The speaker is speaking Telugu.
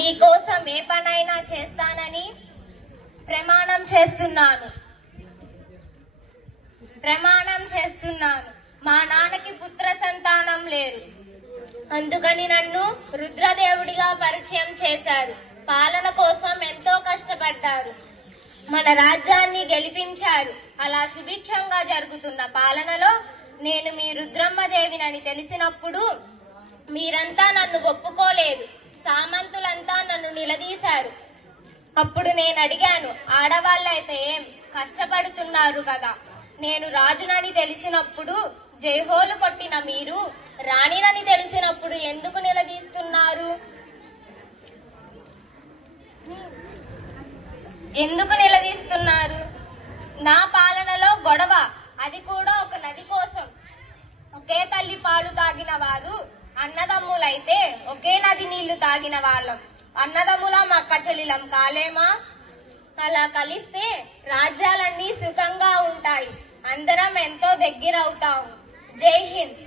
మీకోసం ఏ పనైనా చేస్తానని ప్రమాణం చేస్తున్నాను. మా నాన్నకి పుత్ర సంతానం లేరు, అందుకని నన్ను రుద్రదేవుడిగా పరిచయం చేశారు. పాలన కోసం ఎంతో కష్టపడ్డారు, మన రాజ్యాన్ని గెలిపించారు. అలా సుభిక్షంగా జరుగుతున్న పాలనలో నేను మీ రుద్రమ్మదేవినని తెలిసినప్పుడు మీరంతా నన్ను ఒప్పుకోలేదు. సామంతులంతా నన్ను నిలదీశారు. అప్పుడు నేను అడిగాను, ఆడవాళ్ళైతే ఏం కష్టపడుతున్నారు కదా. నేను రాజునని తెలిసినప్పుడు జైహోలు కొట్టిన మీరు రాణినని తెలిసినప్పుడు ఎందుకు నిలదీస్తున్నారు? నా పాలనలో గొడవ, అది కూడా ఒక నది కోసం. ఒకే తల్లి పాలు తాగిన వారు అన్నదమ్ములైతే ఒకే నది నీళ్లు తాగిన వాళ్ళం. అన్నదమ్ములం అక్క చెల్లిలం కాలేమా? అలా కలిస్తే రాజ్యాలన్నీ సుఖంగా ఉంటాయి, అందరం ఎంతో దగ్గరవుతాము. జై హింద్.